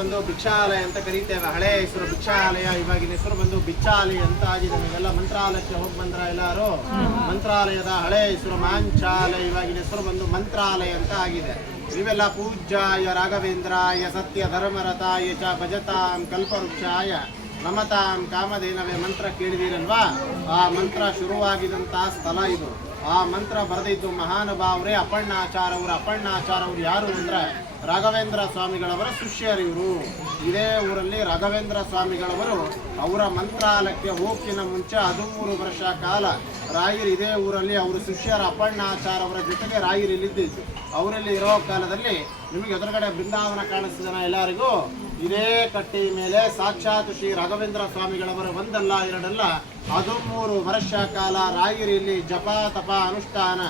ಬಂದು ಭಿಕ್ಷಾಲಯ ಅಂತ ಕರೀತೇವೆ. ಹಳೆ ಹೆಸರು ಭಿಕ್ಷಾಲಯ, ಇವಾಗಿನ ಹೆಸರು ಬಂದು ಬಿಚ್ಚಾಲಿ ಅಂತ ಆಗಿದೆ ನೀವೆಲ್ಲ ಮಂತ್ರಾಲಯಕ್ಕೆ ಹೋಗಿ ಬಂದ್ರ ಎಲ್ಲಾರು. ಮಂತ್ರಾಲಯದ ಹಳೆ ಹೆಸರು ಮಾಂಚಾಲಯ, ಇವಾಗಿನ ಹೆಸರು ಬಂದು ಮಂತ್ರಾಲಯ ಅಂತ ಆಗಿದೆ. ನೀವೆಲ್ಲ ಪೂಜ್ಯಾಯ ರಾಘವೇಂದ್ರಾಯ ಸತ್ಯ ಧರ್ಮರಥಾಯ ಚ ಭಜತಾಂ ಕಲ್ಪವೃಕ್ಷಾಯ ನಮತಾಂ ಕಾಮಧೇನವೇ ಮಂತ್ರ ಕೇಳಿದಿರಲ್ವಾ? ಆ ಮಂತ್ರ ಶುರುವಾಗಿದಂತಹ ಸ್ಥಳ ಇದು. ಆ ಮಂತ್ರ ಬರೆದಿದ್ದು ಮಹಾನುಭಾವರೇ ಅಪ್ಪಣ್ಣಾಚಾರ ಅವರು ಯಾರು ಅಂದ್ರೆ ರಾಘವೇಂದ್ರ ಸ್ವಾಮಿಗಳವರ ಶಿಷ್ಯರಿವರು. ಇದೇ ಊರಲ್ಲಿ ರಾಘವೇಂದ್ರ ಸ್ವಾಮಿಗಳವರು ಅವರ ಮಂತ್ರಾಲಯಕ್ಕೆ ಹೋಗಿನ ಮುಂಚೆ ಹದಿಮೂರು ವರ್ಷ ಕಾಲ ರಾಯರು ಇದೇ ಊರಲ್ಲಿ ಅವರು ಶಿಷ್ಯರ ಅಪ್ಪಣ್ಣಾಚಾರ ಅವರ ಜೊತೆಗೆ ರಾಯರು ಇಲ್ಲಿದ್ದಿದ್ದು. ಅವರಲ್ಲಿ ಇರೋ ಕಾಲದಲ್ಲಿ ನಿಮಗೆ ಎದುರುಗಡೆ ಬೃಂದಾವನ ಕಾಣಿಸ್ತಿದನ ಎಲ್ಲರಿಗೂ. ಇದೇ ಕಟ್ಟಿ ಮೇಲೆ ಸಾಕ್ಷಾತ್ ಶ್ರೀ ರಾಘವೇಂದ್ರ ಸ್ವಾಮಿಗಳವರ ಒಂದಲ್ಲ ಎರಡಲ್ಲ ಹದಿಮೂರು ವರ್ಷ ಕಾಲ ರಾಯರಿಯಲ್ಲಿ ಜಪ ತಪ ಅನುಷ್ಠಾನ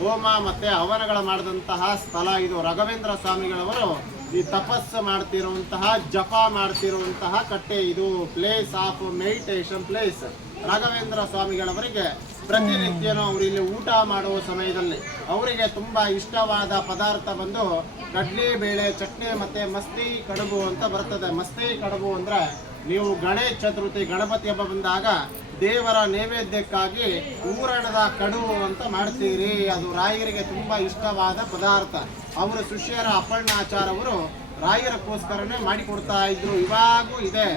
ಹೋಮ ಮತ್ತೆ ಹವನಗಳ ಮಾಡಿದಂತಹ ಸ್ಥಳ ಇದು ರಾಘವೇಂದ್ರ ಸ್ವಾಮಿಗಳವರು ಈ ತಪಸ್ಸು ಮಾಡ್ತಿರುವಂತಹ, ಜಪ ಮಾಡ್ತಿರುವಂತಹ ಕಟ್ಟೆ ಇದು place of meditation place Raghavendra ಸ್ವಾಮಿಗಳವರಿಗೆ ಪ್ರತಿನಿತ್ಯನೂ ಅವರು ಇಲ್ಲಿ ಊಟ ಮಾಡುವ ಸಮಯದಲ್ಲಿ ಅವರಿಗೆ ತುಂಬಾ ಇಷ್ಟವಾದ ಪದಾರ್ಥ ಬಂದು ಕಡ್ಲಿ ಬೇಳೆ, ಚಟ್ನಿ ಮತ್ತೆ ಮಸ್ತಿ ಕಡುಬು ಅಂತ ಬರ್ತದೆ. ಮಸ್ತಿ ಕಡುಬು ಅಂದ್ರೆ ನೀವು ಗಣೇಶ ಚತುರ್ಥಿ, ಗಣಪತಿ ಹಬ್ಬ ಬಂದಾಗ ದೇವರ ನೈವೇದ್ಯಕ್ಕಾಗಿ ಊರಣದ ಕಡುವು ಅಂತ ಮಾಡ್ತೀರಿ. ಅದು ರಾಯರಿಗೆ ತುಂಬಾ ಇಷ್ಟವಾದ ಪದಾರ್ಥ. ಅವರು ಶಿಷ್ಯರ ಅಪ್ಪಣ್ಣಾಚಾರ ಅವರು ರಾಯರಕ್ಕೋಸ್ಕರನೇ ಮಾಡಿಕೊಡ್ತಾ ಇದ್ರು. ಇವಾಗೂ ಇದೆ.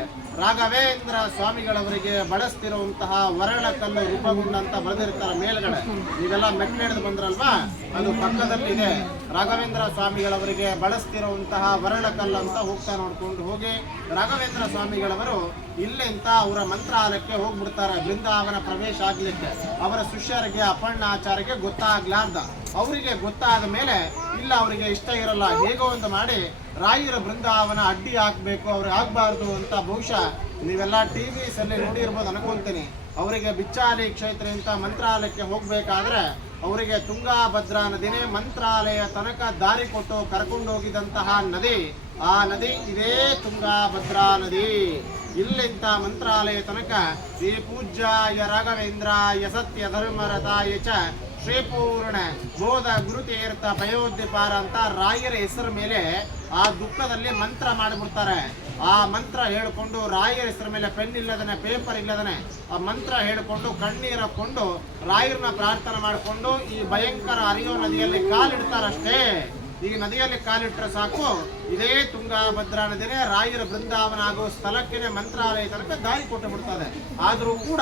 ರಾಘವೇಂದ್ರ ಸ್ವಾಮಿಗಳವರಿಗೆ ಬಳಸ್ತಿರುವಂತಹ ವರ್ಣ ಕಲ್ಲು ರೂಪಗೊಂಡಂತ ಬರೆದಿರ್ತಾರೆ ಮೇಲ್ಗಡೆ. ನೀವೆಲ್ಲ ಮೆಟ್ಟಿಳಿದು ಬಂದ್ರಲ್ವಾ? ಅದು ಪಕ್ಕದಲ್ಲಿದೆ. ರಾಘವೇಂದ್ರ ಸ್ವಾಮಿಗಳವರಿಗೆ ಬಳಸ್ತಿರುವಂತಹ ವರ್ಣ ಕಲ್ಲು ಅಂತ ಹೋಗ್ತಾ ನೋಡ್ಕೊಂಡು ಹೋಗಿ ರಾಘವೇಂದ್ರ ಸ್ವಾಮಿಗಳವರು ಇಲ್ಲಿಂದ ಅವರ ಮಂತ್ರಾಲಯಕ್ಕೆ ಹೋಗ್ಬಿಡ್ತಾರೆ. ಬೃಂದಾವನ ಪ್ರವೇಶ ಆಗ್ಲಿಕ್ಕೆ. ಅವರ ಶಿಷ್ಯರಿಗೆ ಆಚಾರಕ್ಕೆ ಗೊತ್ತಾಗ್ಲಾರ್ದ. ಅವರಿಗೆ ಗೊತ್ತಾದ ಮೇಲೆ, ಇಲ್ಲ, ಅವರಿಗೆ ಇಷ್ಟ ಇರಲ್ಲ, ಹೇಗೋ ಅಂತ ಮಾಡಿ ರಾಯರ ಬೃಂದಾವನ ಅಡ್ಡಿ ಹಾಕ್ಬೇಕು, ಅವ್ರಿಗೆ ಆಗ್ಬಾರ್ದು ಅಂತ ಬಹುಶಃ ನೀವೆಲ್ಲ ಟಿ ಅಲ್ಲಿ ನೋಡಿರ್ಬೋದು ಅನ್ಕೊಂತೀನಿ. ಅವರಿಗೆ ಬಿಚ್ಚಾಲಿ ಕ್ಷೇತ್ರ ಅಂತ ಮಂತ್ರಾಲಯಕ್ಕೆ ಹೋಗ್ಬೇಕಾದ್ರೆ ಅವರಿಗೆ ತುಂಗಾಭದ್ರಾ ನದಿನೇ ಮಂತ್ರಾಲಯ ತನಕ ದಾರಿ ಕೊಟ್ಟು ಕರ್ಕೊಂಡು ಹೋಗಿದಂತಹ ನದಿ. ಆ ನದಿ ಇದೇ ತುಂಗಾಭದ್ರಾ ನದಿ. ಇಲ್ಲಿಂದ ಮಂತ್ರಾಲಯ ತನಕ ಈ ಪೂಜ್ಯಾಯ ರಾಘವೇಂದ್ರ ಯಸತ್ಯ ಧರ್ಮರತಾಯ ಚ ಶ್ರೀಪೂರ್ಣ ಬೋಧ ಗುರುತೀರ್ಥ ಭಯೋದ್ಯಪಾರ ಅಂತ ರಾಯರ ಹೆಸರ ಮೇಲೆ ಆ ದುಃಖದಲ್ಲಿ ಮಂತ್ರ ಮಾಡಿಬಿಡ್ತಾರೆ. ಆ ಮಂತ್ರ ಹೇಳ್ಕೊಂಡು ರಾಯರ ಹೆಸರ ಮೇಲೆ ಪೆನ್ ಇಲ್ಲದನೆ, ಪೇಪರ್ ಇಲ್ಲದನೆ, ಆ ಮಂತ್ರ ಹೇಳ್ಕೊಂಡು ಕಣ್ಣೀರ್ ಹಾಕೊಂಡು ರಾಯರನ್ನ ಪ್ರಾರ್ಥನೆ ಮಾಡಿಕೊಂಡು ಈ ಭಯಂಕರ ಹರಿಯೋ ನದಿಯಲ್ಲಿ ಕಾಲಿಡ್ತಾರಷ್ಟೇ. ಈ ನದಿಯಲ್ಲಿ ಕಾಲಿಟ್ಟರೆ ಸಾಕು. ಇದೇ ತುಂಗಾಭದ್ರಾ ನದಿನೇ ರಾಯರ ಬೃಂದಾವನ ಆಗೋ ಸ್ಥಳಕ್ಕೆ ಮಂತ್ರಾಲಯ ತನಕ ದಾರಿ ಕೊಟ್ಟು ಬಿಡ್ತದೆ. ಆದರೂ ಕೂಡ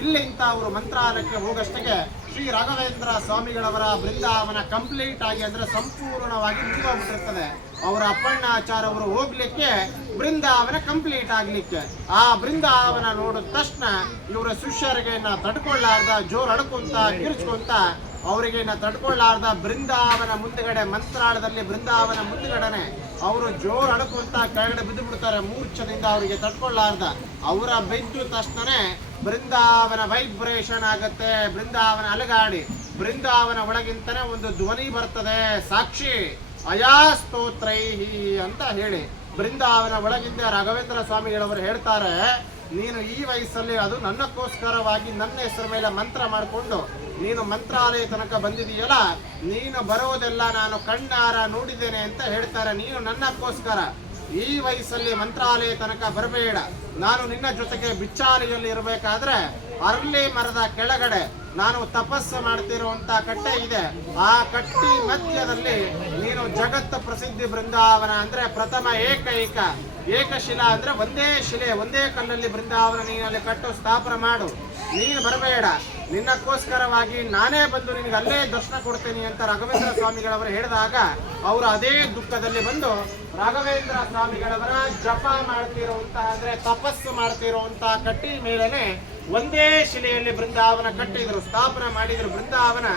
ಇಲ್ಲಿಂದ ಅವರು ಮಂತ್ರಾಲಯಕ್ಕೆ ಹೋಗಷ್ಟಕ್ಕೆ ಶ್ರೀ ರಾಘವೇಂದ್ರ ಸ್ವಾಮಿಗಳವರ ಬೃಂದಾವನ ಕಂಪ್ಲೀಟ್ ಆಗಿ ಅಂದ್ರೆ ಸಂಪೂರ್ಣವಾಗಿ ಮುಗಿದೋಗ್ಬಿಟ್ಟಿರ್ತದೆ. ಅವರ ಅಪ್ಪಣ್ಣಾಚಾರ ಅವರು ಹೋಗ್ಲಿಕ್ಕೆ ಬೃಂದಾವನ ಕಂಪ್ಲೀಟ್ ಆಗ್ಲಿಕ್ಕೆ. ಆ ಬೃಂದಾವನ ನೋಡಿದ ತಕ್ಷಣ ಇವರ ಶಿಷ್ಯರಿಗೆ ತಡ್ಕೊಳ್ಳಾರ್ದ, ಜೋರು ಅಡ್ಕೊಂತ, ಕಿರ್ಚ್ಕೊಂತ ಅವರಿಗೆ ತಡ್ಕೊಳ್ಳಾರ್ದ ಬೃಂದಾವನ ಮುಂದುಗಡೆ ಮಂತ್ರಾಳದಲ್ಲಿ ಬೃಂದಾವನ ಮುಂದುಗಡೆನೆ ಅವರು ಜೋರು ಅಡಕುವಂತ ಕೆಳಗಡೆ ಬಿದ್ದು ಬಿಡ್ತಾರೆ ಮೂರ್ಛದಿಂದ ಅವರಿಗೆ ತಡ್ಕೊಳ್ಳಾರ್ದ. ಅವರ ಬಿದ್ದು ತಕ್ಷಣನೇ ಬೃಂದಾವನ ವೈಬ್ರೇಷನ್ ಆಗತ್ತೆ. ಬೃಂದಾವನ ಅಲಗಾಡಿ, ಬೃಂದಾವನ ಒಳಗಿಂತನೇ ಒಂದು ಧ್ವನಿ ಬರ್ತದೆ. ಸಾಕ್ಷಿ, ಅಯಾ ಸ್ತೋತ್ರೈಹಿ ಅಂತ ಹೇಳಿ ಬೃಂದಾವನ ಒಳಗಿಂದ ರಾಘವೇಂದ್ರ ಸ್ವಾಮಿಗಳವರು ಹೇಳ್ತಾರೆ ನೀನು ಈ ವಯಸ್ಸಲ್ಲಿ ಅದು ನನ್ನಕ್ಕೋಸ್ಕರವಾಗಿ ನನ್ನ ಹೆಸರ ಮೇಲೆ ಮಂತ್ರ ಮಾಡಿಕೊಂಡು ನೀನು ಮಂತ್ರಾಲಯ ತನಕ ಬಂದಿದೆಯಲ್ಲ, ನೀನು ಬರೋದೆಲ್ಲ ನಾನು ಕಣ್ಣಾರ ನೋಡಿದ್ದೇನೆ ಅಂತ ಹೇಳ್ತಾರೆ. ನೀನು ನನ್ನಕ್ಕೋಸ್ಕರ ಈ ವಯಸ್ಸಲ್ಲಿ ಮಂತ್ರಾಲಯ ತನಕ ಬರಬೇಡ. ನಾನು ನಿನ್ನ ಜೊತೆಗೆ ಬಿಚ್ಚಾಲೆಯಲ್ಲಿ ಇರಬೇಕಾದ್ರೆ ಅರಳಿ ಮರದ ಕೆಳಗಡೆ ನಾನು ತಪಸ್ಸು ಮಾಡ್ತಿರುವಂತ ಕಟ್ಟೆ ಇದೆ. ಆ ಕಟ್ಟಿ ಮಧ್ಯದಲ್ಲಿ ನೀನು ಜಗತ್ತು ಪ್ರಸಿದ್ಧಿ ಬೃಂದಾವನ ಅಂದ್ರೆ ಪ್ರಥಮ ಏಕೈಕ. ಏಕಶಿಲಾ ಅಂದ್ರೆ ಒಂದೇ ಶಿಲೆ, ಒಂದೇ ಕಲ್ಲಲ್ಲಿ ಬೃಂದಾವನ ನೀನು ಅಲ್ಲಿ ಕಟ್ಟು ಸ್ಥಾಪನೆ ಮಾಡು. ನೀನು ಬರಬೇಡ. ನಿನ್ನಕ್ಕೋಸ್ಕರವಾಗಿ ನಾನೇ ಬಂದು ನಿನಗೆ ಅಲ್ಲೇ ದರ್ಶನ ಕೊಡ್ತೇನೆ ಅಂತ ರಾಘವೇಂದ್ರ ಸ್ವಾಮಿಗಳವರು ಹೇಳಿದಾಗ ಅವರು ಅದೇ ದುಃಖದಲ್ಲಿ ಬಂದು, ರಾಘವೇಂದ್ರ ಸ್ವಾಮಿಗಳವರ ಜಪ ಮಾಡ್ತಿರುವಂತಹ ಅಂದ್ರೆ ತಪಸ್ಸು ಮಾಡ್ತಿರುವಂತಹ ಕಟ್ಟಿ ಮೇಲೆನೆ ಒಂದೇ ಶಿಲೆಯಲ್ಲಿ ಬೃಂದಾವನ ಕಟ್ಟಿದ್ರು ಸ್ಥಾಪನೆ ಮಾಡಿದ್ರು. ಬೃಂದಾವನ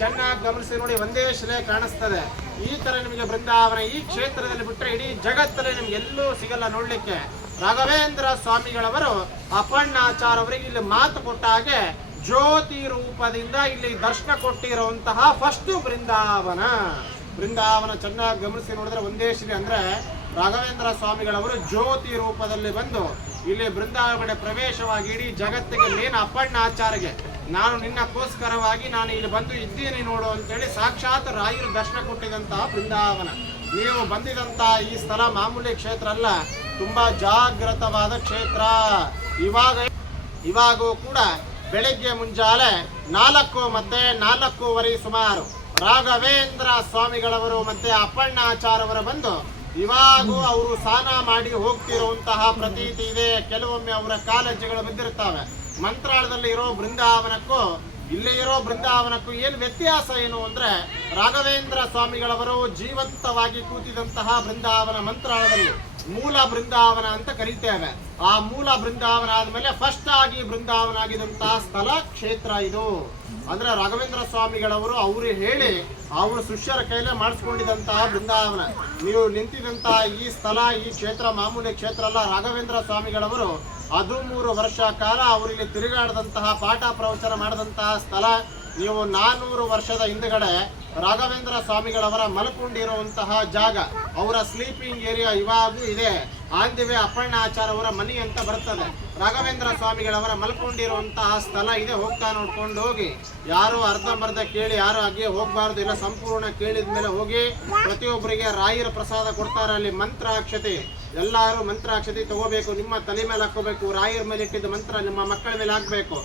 ಚೆನ್ನಾಗಿ ಗಮನಿಸಿ ನೋಡಿ, ಒಂದೇ ಶಿಲೆ ಕಾಣಿಸ್ತದೆ. ಈ ತರ ನಿಮಗೆ ಬೃಂದಾವನ ಈ ಕ್ಷೇತ್ರದಲ್ಲಿ ಬಿಟ್ಟರೆ ಇಡೀ ಜಗತ್ತಲ್ಲಿ ನಿಮ್ಗೆ ಎಲ್ಲೂ ಸಿಗಲ್ಲ ನೋಡ್ಲಿಕ್ಕೆ. ರಾಘವೇಂದ್ರ ಸ್ವಾಮಿಗಳವರು ಅಪರ್ಣಾಚಾರ್ ಅವರಿಗೆ ಇಲ್ಲಿ ಮಾತು ಕೊಟ್ಟ ಹಾಗೆ ಜ್ಯೋತಿ ರೂಪದಿಂದ ಇಲ್ಲಿ ದರ್ಶನ ಕೊಟ್ಟಿರುವಂತಹ ಫಸ್ಟ್ ಬೃಂದಾವನ. ಬೃಂದಾವನ ಚೆನ್ನಾಗಿ ಗಮನಿಸಿ ನೋಡಿದ್ರೆ ಒಂದೇ ಶ್ರೀ ಅಂದ್ರೆ ರಾಘವೇಂದ್ರ ಸ್ವಾಮಿಗಳವರು ಜ್ಯೋತಿ ರೂಪದಲ್ಲಿ ಬಂದು ಇಲ್ಲಿ ಬೃಂದಾವನ ಪ್ರವೇಶವಾಗಿ ಇಡೀ ಜಗತ್ತಿಗೆ ಮೇನ್ ಅಪ್ಪಣ್ಣ ಆಚಾರ್ಯಗೆ ನಾನು ನಿನ್ನಕ್ಕೋಸ್ಕರವಾಗಿ ನಾನು ಇಲ್ಲಿ ಬಂದು ಇದ್ದೀನಿ ನೋಡು ಅಂತೇಳಿ ಸಾಕ್ಷಾತ್ ರಾಯರು ದರ್ಶನ ಕೊಟ್ಟಿದಂತಹ ಬೃಂದಾವನ. ನೀವು ಬಂದಿದಂತಹ ಈ ಸ್ಥಳ ಮಾಮೂಲಿ ಕ್ಷೇತ್ರ ಅಲ್ಲ. ತುಂಬಾ ಜಾಗೃತವಾದ ಕ್ಷೇತ್ರ. ಇವಾಗ, ಇವಾಗೂ ಕೂಡ ಬೆಳಗ್ಗೆ ಮುಂಜಾಲೆ ನಾಲ್ಕು ಮತ್ತೆ ನಾಲ್ಕೂವರೆ ಸುಮಾರು ರಾಘವೇಂದ್ರ ಸ್ವಾಮಿಗಳವರು ಮತ್ತೆ ಅಪ್ಪಣ್ಣಾಚಾರವರು ಬಂದು ಇವಾಗೂ ಅವರು ಸ್ನಾನ ಮಾಡಿ ಹೋಗ್ತಿರುವಂತಹ ಪ್ರತೀತಿ ಇದೆ. ಕೆಲವೊಮ್ಮೆ ಅವರ ಕಾಲೇಜುಗಳು ಬಂದಿರ್ತಾವೆ ಮಂತ್ರಾಲಯದಲ್ಲಿ ಇರೋ ಬೃಂದಾವನಕ್ಕೂ ಇಲ್ಲಿ ಇರೋ ಬೃಂದಾವನಕ್ಕೂ ಏನು ವ್ಯತ್ಯಾಸ ಏನು ಅಂದ್ರೆ ರಾಘವೇಂದ್ರ ಸ್ವಾಮಿಗಳವರು ಜೀವಂತವಾಗಿ ಕೂತಿದಂತಹ ಬೃಂದಾವನ ಮಂತ್ರಾಲಯದಲ್ಲಿ ಮೂಲ ಬೃಂದಾವನ ಅಂತ ಕರೀತೇವೆ. ಆ ಮೂಲ ಬೃಂದಾವನ ಆದ್ಮೇಲೆ ಫಸ್ಟ್ ಆಗಿ ಬೃಂದಾವನ ಆಗಿದಂತಹ ಸ್ಥಳ, ಕ್ಷೇತ್ರ ಇದು. ಅಂದ್ರೆ ರಾಘವೇಂದ್ರ ಸ್ವಾಮಿಗಳವರು ಅವರು ಹೇಳಿ ಅವರು ಶಿಷ್ಯರ ಕೈಲೇ ಮಾಡಿಸ್ಕೊಂಡಿದಂತಹ ಬೃಂದಾವನ. ನೀವು ನಿಂತಿದಂತಹ ಈ ಸ್ಥಳ, ಈ ಕ್ಷೇತ್ರ, ಮಾಮೂಲಿ ಕ್ಷೇತ್ರ ಅಲ್ಲ, ರಾಘವೇಂದ್ರ ಸ್ವಾಮಿಗಳವರು ಹದಿಮೂರು ವರ್ಷ ಕಾಲ ಅವರಿಗೆ ತಿರುಗಾಡದಂತಹ ಪಾಠ ಪ್ರವಚನ ಮಾಡಿದಂತಹ ಸ್ಥಳ ನೀವು ನಾನೂರು ವರ್ಷದ ಹಿಂದುಗಡೆ ರಾಘವೇಂದ್ರ ಸ್ವಾಮಿಗಳವರ ಮಲ್ಕೊಂಡಿರುವಂತಹ ಜಾಗ, ಅವರ ಸ್ಲೀಪಿಂಗ್ ಏರಿಯಾ ಇವಾಗೂ ಇದೆ. ಆಂದಿವೆ ಅಪ್ಪಣ್ಣಾಚಾರ ಅವರ ಮನಿ ಅಂತ ಬರ್ತದೆ. ರಾಘವೇಂದ್ರ ಸ್ವಾಮಿಗಳವರ ಮಲ್ಕೊಂಡಿರುವಂತಹ ಸ್ಥಳ ಇದೆ. ಹೋಗ್ತಾ ನೋಡ್ಕೊಂಡು ಹೋಗಿ. ಯಾರು ಅರ್ಧಂಬರ್ಧ ಕೇಳಿ ಯಾರು ಹಾಗೆ ಹೋಗ್ಬಾರ್ದು ಇಲ್ಲ ಸಂಪೂರ್ಣ ಕೇಳಿದ ಮೇಲೆ ಹೋಗಿ ಪ್ರತಿಯೊಬ್ಬರಿಗೆ ರಾಯರ ಪ್ರಸಾದ ಕೊಡ್ತಾರೆ ಅಲ್ಲಿ ಮಂತ್ರಾಕ್ಷತೆ. ಎಲ್ಲರೂ ಮಂತ್ರಾಕ್ಷತೆ ತಗೋಬೇಕು, ನಿಮ್ಮ ತಲೆ ಮೇಲೆ ಹಾಕೋಬೇಕು ರಾಯರ ಮೇಲೆ ಇಟ್ಟಿದ್ದ ಮಂತ್ರ ನಿಮ್ಮ ಮಕ್ಕಳ ಮೇಲೆ ಹಾಕ್ಬೇಕು.